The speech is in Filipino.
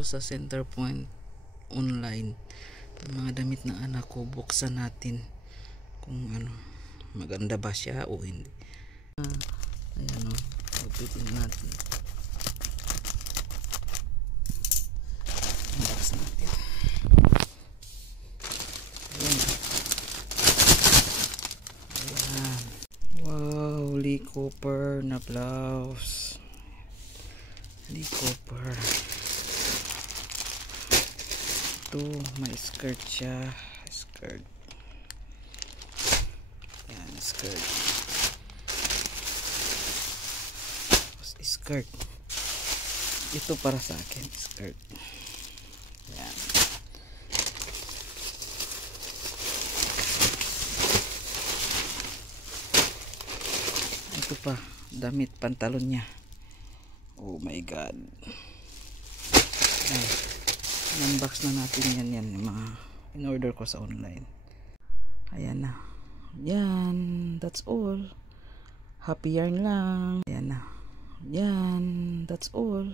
ako sa Center Point online. Mga damit ng anak ko, buksan natin kung ano, maganda ba siya o hindi. Ayan o, upitin natin. Unbox natin. Ayan. Ayan. Wow, Lee Cooper na blouse. Lee Cooper. Ito, may skirt siya. Skirt. Ayan, skirt. Skirt. Ito para sa akin, skirt. Ayan. Ito pa, damit, pantalon niya. Oh my god. Ay, unbox na natin yan, yung mga in-order ko sa online. Ayan na. Yan, that's all. Happy yarn lang. Ayan na. Yan, that's all.